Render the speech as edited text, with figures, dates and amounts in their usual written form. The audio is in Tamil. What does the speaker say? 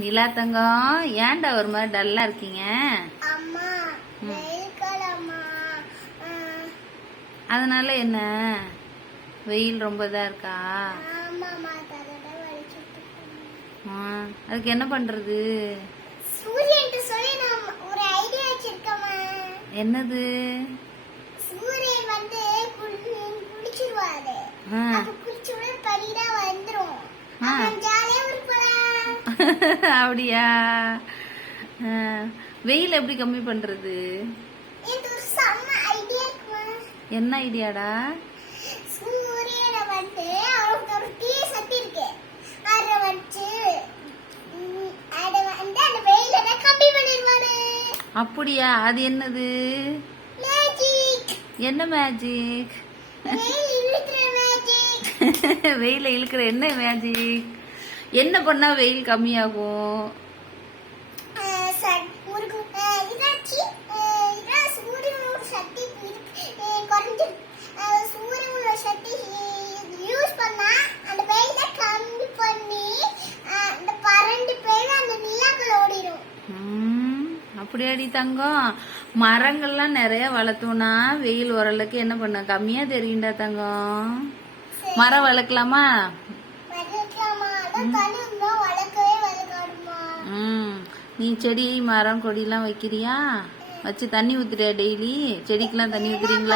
நிலா தங்கம், ஏன்டா ஒரு மாதிரி டல்லா இருக்கீங்க? அதனால என்ன, வெயில் ரொம்ப இதா இருக்கா? அதுக்கு என்ன பண்றது? என்னது? அப்படியா? வெயில் எப்படி கம்மி பண்றது? என்ன ஐடியாடா? அப்படியா? அது என்னது? என்ன மேஜிக்? வெயில இழுக்கிற என்ன மேஜிக்? என்ன பண்ணா வெயில் கம்மியாகும்? அப்படியாடி தங்கம்? மரங்கள்லாம் நிறைய வளர்த்தோம்னா வெயில் ஓரளவுக்கு என்ன பண்ண கம்மியா தெரியும்டா தங்கம். மரம் வளர்க்கலாமா? நீ செடி மரம் கொடியெல்லாம் வைக்கிறியா? வச்சு தண்ணி ஊத்துறியா? டெய்லி செடிக்கெல்லாம் தண்ணி ஊத்துறீங்களா?